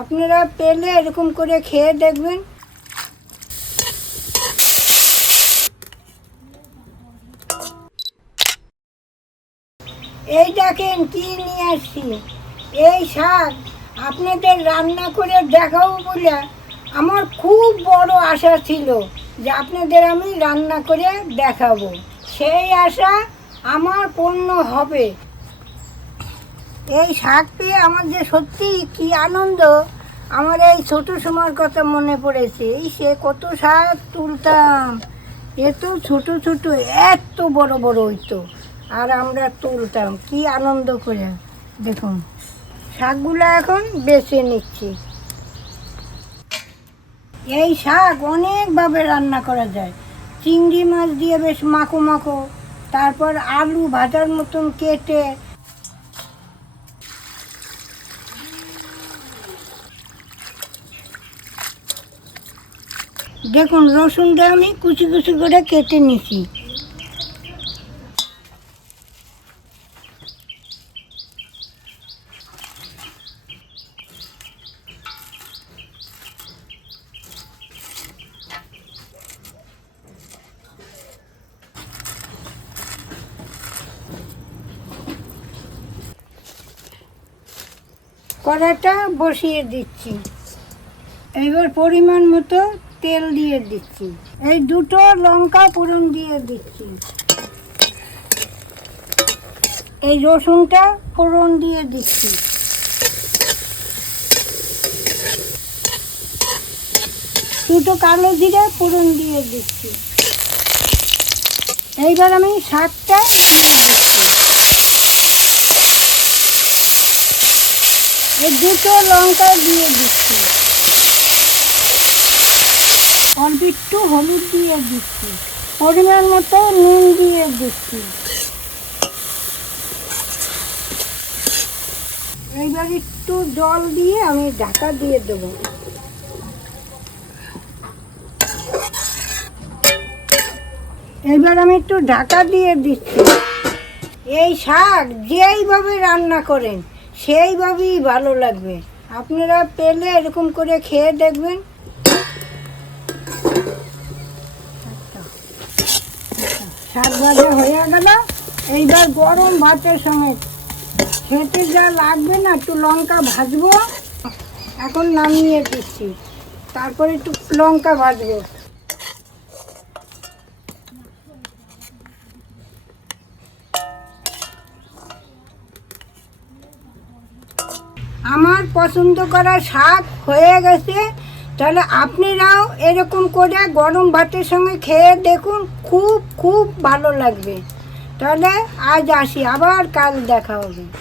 আপনারা পেলে এরকম করে খেয়ে দেখবেন। এই দেখেন কি নিয়ে আসছি। এই শাক আপনাদের রান্না করে দেখাবো বলে আমার খুব বড় আশা ছিল যে আপনাদের আমি রান্না করে দেখাবো। সেই আশা আমার পূর্ণ হবে। এই শাক পেয়ে আমার যে সত্যি কি আনন্দ, আমার এই ছোট সময়ের কথা মনে পড়েছে। এই সে কত শাক তুলতাম এত ছোট ছোট, এত বড় বড় হইতো। আর আমরা তুলতাম, কি আনন্দ করে। দেখুন, শাকগুলো এখন বেছে নিচ্ছি। এই শাক অনেকভাবে রান্না করা যায়। চিংড়ি মাছ দিয়ে বেশ মাখো মাখো, তারপর আলু ভাজার মতন কেটে দেখুন রসুনটা আমি কুচি কুচি করে কেটে নিছি। কড়াটা বসিয়ে দিচ্ছি। এবার পরিমাণ মতো তেল দিয়ে দিচ্ছি। এই দুটো লঙ্কা পুরন দিয়ে দিচ্ছি। এই রসুনটা ফোড়ন দিয়ে দিচ্ছি। দুটো কালো জিরে ফোড়ন দিয়ে দিচ্ছি। এইবার আমি শাকটা দিয়ে দিচ্ছি এই দুটো লঙ্কা দিয়ে দিচ্ছি অল্প একটু হলুদ দিয়ে দিচ্ছি। পরিমাণ মতো নুন দিয়ে দিচ্ছি। এইবার একটু জল দিয়ে আমি ঢাকা দিয়ে দেবো। এইবার আমি একটু ঢাকা দিয়ে দিচ্ছি। এই শাক যেইভাবে রান্না করেন, সেইভাবেই ভালো লাগবে। আপনারা পেলে এরকম করে খেয়ে দেখবেন। শাক ভাজা হয়ে গেল। এইবার গরম ভাতের সঙ্গে। খেতে যা লাগবে না, একটু লঙ্কা ভাজবো। এখন নামিয়ে দিচ্ছি। তারপরে একটু লঙ্কা ভাজবো। আমার পছন্দ করা শাক হয়ে গেছে। তাহলে আপনারাও এরকম করে গরম ভাতের সঙ্গে খেয়ে দেখুন, খুব খুব ভালো লাগবে। তাহলে আজ আসি, আবার কাল দেখা হবে।